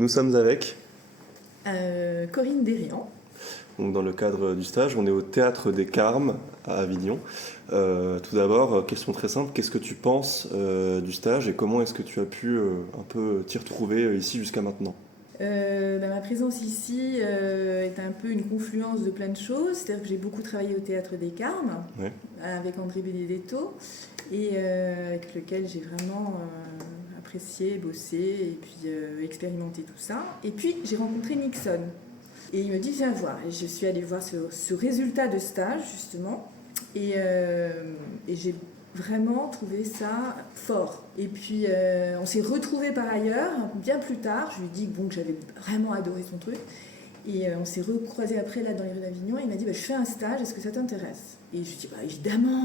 Nous sommes avec, Corinne Dérian. donc dans le cadre du stage, on est au Théâtre des Carmes à Avignon. Tout d'abord, question très simple, qu'est-ce que tu penses du stage et comment est-ce que tu as pu un peu t'y retrouver ici jusqu'à maintenant? Ma présence ici est un peu une confluence de plein de choses. C'est-à-dire que j'ai beaucoup travaillé au Théâtre des Carmes, Ouais. avec André Benedetto, et avec lequel j'ai vraiment apprécié, bossé et puis expérimenté tout ça. Et puis j'ai rencontré Nixon. Et il me dit viens voir. Et je suis allée voir ce résultat de stage justement. Et j'ai vraiment trouvé ça fort. Et puis on s'est retrouvés par ailleurs, bien plus tard. Je lui ai dit que j'avais vraiment adoré son truc. Et on s'est recroisés après là dans les rues d'Avignon. Et il m'a dit je fais un stage, est-ce que ça t'intéresse? Et je lui ai dit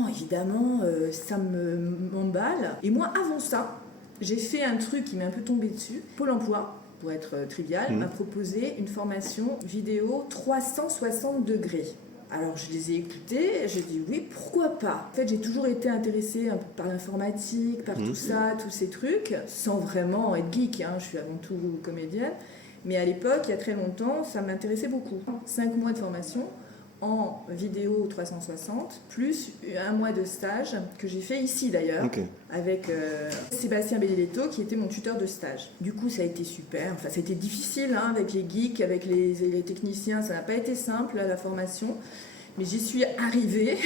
évidemment, ça m'emballe. Et moi avant ça, j'ai fait un truc qui m'est un peu tombé dessus. Pôle emploi, pour être trivial, m'a proposé une formation vidéo 360 degrés. Alors je les ai écoutés, j'ai dit oui, pourquoi pas. En fait, j'ai toujours été intéressée un peu par l'informatique, par tout ça, tous ces trucs, sans vraiment être geek, hein, je suis avant tout comédienne. Mais à l'époque, il y a très longtemps, ça m'intéressait beaucoup. 5 mois de formation en vidéo 360, plus 1 mois de stage que j'ai fait ici d'ailleurs, avec Sébastien Benedetto qui était mon tuteur de stage. Du coup, ça a été super. Enfin, ça a été difficile hein, avec les geeks, avec les techniciens. Ça n'a pas été simple la formation, mais j'y suis arrivée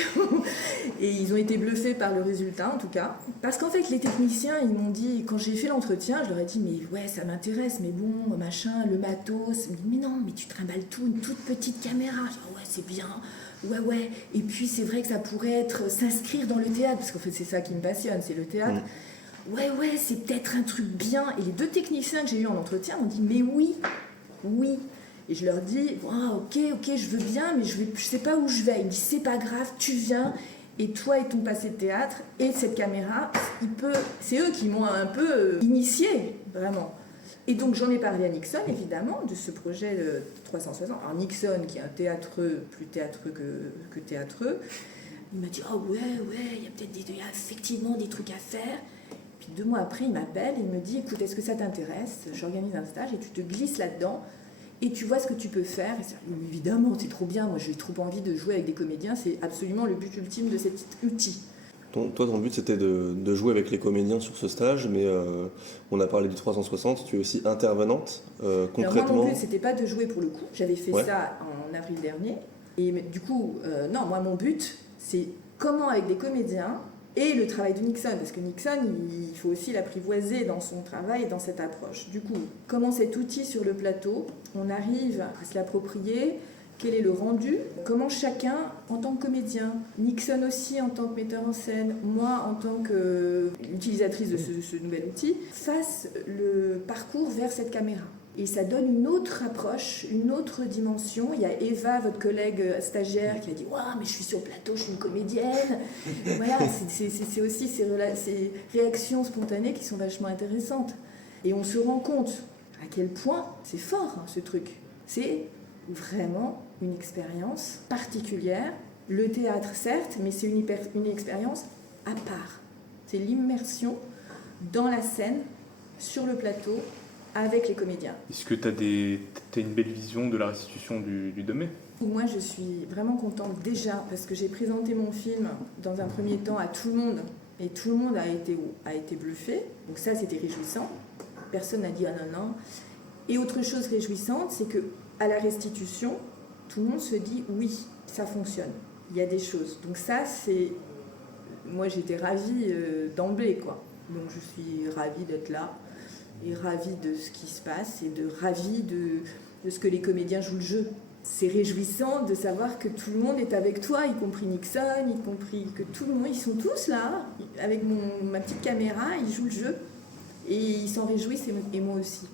et ils ont été bluffés par le résultat en tout cas. Parce qu'en fait, les techniciens, ils m'ont dit, quand j'ai fait l'entretien, je leur ai dit mais ouais, ça m'intéresse, mais bon, machin, le matos. Ils m'ont dit mais non, mais tu trimbales tout, une toute petite caméra. Genre, ouais, c'est bien. Ouais. Et puis c'est vrai que ça pourrait s'inscrire dans le théâtre, parce qu'en fait c'est ça qui me passionne, c'est le théâtre. Ouais, c'est peut-être un truc bien. Et les 2 techniciens que j'ai eu en entretien m'ont dit mais oui. Et je leur dis ok, je veux bien, mais je sais pas où je vais. Ils me disent c'est pas grave, tu viens. Et toi et ton passé de théâtre et cette caméra, c'est eux qui m'ont un peu initié, vraiment. Et donc j'en ai parlé à Nixon, évidemment, de ce projet de 360. Alors Nixon, qui est un théâtreux, plus théâtreux que théâtreux, il m'a dit ouais, il y a effectivement des trucs à faire. Puis 2 mois après, il m'appelle et il me dit écoute, est-ce que ça t'intéresse? J'organise un stage et tu te glisses là-dedans. Et tu vois ce que tu peux faire. Et évidemment, c'est trop bien. Moi, j'ai trop envie de jouer avec des comédiens. C'est absolument le but ultime de cet outil. Toi, ton but, c'était de jouer avec les comédiens sur ce stage, mais on a parlé du 360. Tu es aussi intervenante concrètement. Alors moi, mon but, c'était pas de jouer pour le coup. J'avais fait ça en avril dernier. Et du coup, non, moi, mon but, c'est comment, avec des comédiens, et le travail de Nixon, parce que Nixon, il faut aussi l'apprivoiser dans son travail et dans cette approche. Du coup, comment cet outil sur le plateau, on arrive à se l'approprier, quel est le rendu, comment chacun, en tant que comédien, Nixon aussi en tant que metteur en scène, moi en tant qu'utilisatrice de ce nouvel outil, fasse le parcours vers cette caméra. Et ça donne une autre approche, une autre dimension. Il y a Eva, votre collègue stagiaire, qui a dit « Waouh, mais je suis sur le plateau, je suis une comédienne !» Voilà, c'est aussi ces réactions spontanées qui sont vachement intéressantes. Et on se rend compte à quel point c'est fort, hein, ce truc. C'est vraiment une expérience particulière. Le théâtre, certes, mais c'est une expérience à part. C'est l'immersion dans la scène, sur le plateau, avec les comédiens. Est-ce que tu as une belle vision de la restitution du 2 mai? Moi, je suis vraiment contente déjà parce que j'ai présenté mon film dans un premier temps à tout le monde et tout le monde a été bluffé. Donc ça, c'était réjouissant. Personne n'a dit ah non. Et autre chose réjouissante, c'est que à la restitution, tout le monde se dit oui, ça fonctionne. Il y a des choses. Donc ça, moi, j'étais ravie d'emblée, quoi. Donc je suis ravie d'être là. Et ravie de ce qui se passe et ravie de ce que les comédiens jouent le jeu. C'est réjouissant de savoir que tout le monde est avec toi, y compris Nixon, y compris que tout le monde, ils sont tous là, avec ma petite caméra, ils jouent le jeu et ils s'en réjouissent et moi aussi.